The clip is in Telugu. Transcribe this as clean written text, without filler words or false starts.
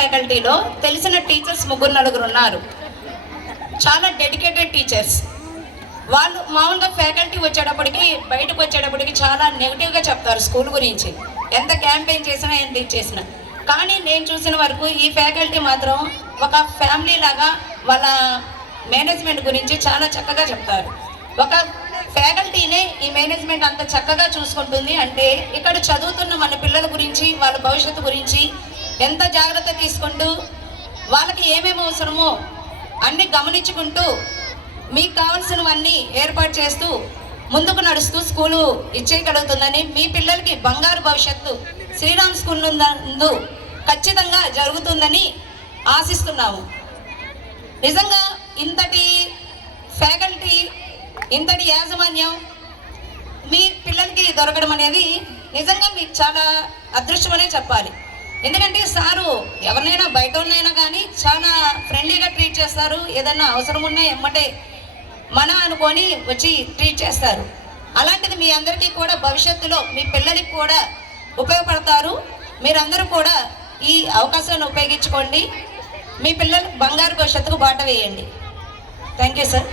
ఫ్యాకల్టీలో తెలిసిన టీచర్స్ 3-4 ఉన్నారు. చాలా డెడికేటెడ్ టీచర్స్. వాళ్ళు మామూలుగా ఫ్యాకల్టీ వచ్చేటప్పటికి బయటకు వచ్చేటప్పటికి చాలా నెగిటివ్గా చెప్తారు స్కూల్ గురించి, ఎంత క్యాంపెయిన్ చేసినా ఎంత చేసినా. కానీ నేను చూసిన వరకు ఈ ఫ్యాకల్టీ మాత్రం ఒక ఫ్యామిలీ లాగా వాళ్ళ మేనేజ్మెంట్ గురించి చాలా చక్కగా చెప్తారు. ఒక ఫ్యాకల్టీనే ఈ మేనేజ్మెంట్ అంత చక్కగా చూసుకుంటుంది అంటే ఇక్కడ చదువుతున్న మన పిల్లల గురించి, వాళ్ళ భవిష్యత్తు గురించి ఎంత జాగ్రత్త తీసుకుంటూ వాళ్ళకి ఏమేమి అవసరమో అన్నీ గమనించుకుంటూ మీకు కావాల్సినవన్నీ ఏర్పాటు చేస్తూ ముందుకు నడుస్తూ స్కూలు ఇచ్చేయగలుగుతుందని, మీ పిల్లలకి బంగారు భవిష్యత్తు శ్రీరామ్ స్కూల్ నందు ఖచ్చితంగా జరుగుతుందని ఆశిస్తున్నాము. నిజంగా ఇంతటి ఫ్యాకల్టీ, ఇంతటి యాజమాన్యం మీ పిల్లలకి దొరకడం అనేది నిజంగా మీకు చాలా అదృష్టమనే చెప్పాలి. ఎందుకంటే సారు ఎవరినైనా బయట ఉన్నైనా కానీ చాలా ఫ్రెండ్లీగా ట్రీట్ చేస్తారు. ఏదన్నా అవసరం ఉన్నా ఎమ్మటే మన అనుకొని వచ్చి ట్రీట్ చేస్తారు. అలాంటిది మీ అందరికీ కూడా భవిష్యత్తులో మీ పిల్లలకి కూడా ఉపయోగపడతారు. మీరందరూ కూడా ఈ అవకాశాన్ని ఉపయోగించుకోండి. మీ పిల్లలు బంగారు భవిష్యత్తుకు బాట వేయండి. Thank you sir.